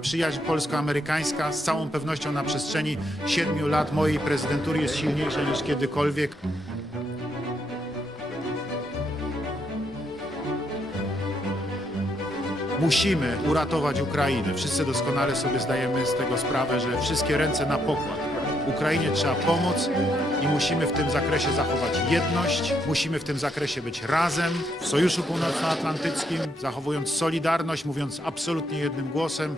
przyjaźń polsko-amerykańska z całą pewnością na przestrzeni siedmiu lat mojej prezydentury jest silniejsza niż kiedykolwiek. Musimy uratować Ukrainę. Wszyscy doskonale sobie zdajemy z tego sprawę, że wszystkie ręce na pokład. Ukrainie trzeba pomóc i musimy w tym zakresie zachować jedność, musimy w tym zakresie być razem w Sojuszu Północnoatlantyckim, zachowując solidarność, mówiąc absolutnie jednym głosem.